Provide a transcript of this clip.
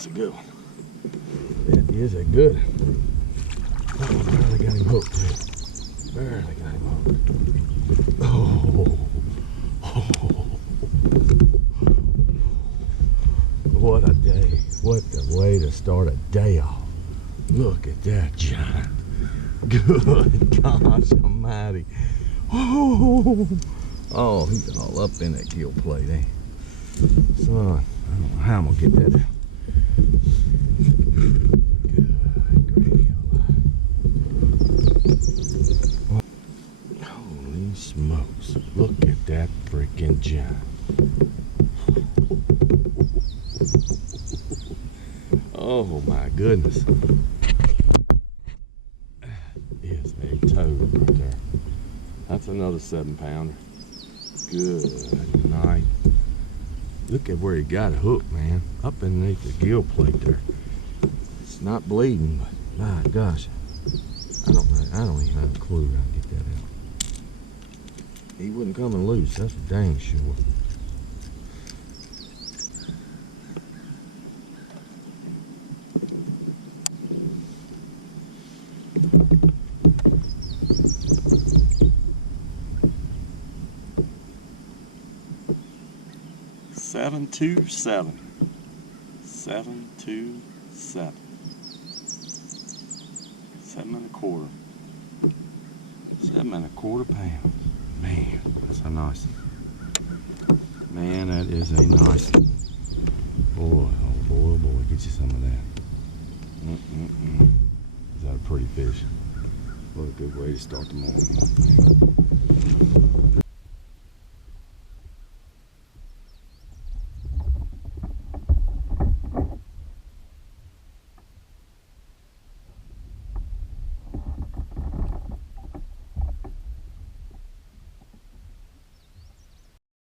That's a good one. That is a good one. Oh, barely got him hooked too. Barely got him hooked. Oh. What a day. What a way to start a day off. Look at that giant. Good gosh almighty. Oh, he's all up in that gill plate, eh? Son, I don't know how I'm gonna get that out. Good. Holy smokes. Look at that freaking giant. Oh my goodness. That is a toad right there. That's another 7-pounder. Good night. Look at where he got hooked, man. Up underneath the gill plate there. It's not bleeding, but my gosh. I don't even have a clue how to get that out. He wasn't coming loose, that's for dang sure. Seven, 7 1/4. 7 1/4 pounds. Man, that's a nice one. Man, that is a nice one. Boy, oh boy, oh boy, get you some of that. Is that a pretty fish? What a good way to start the morning.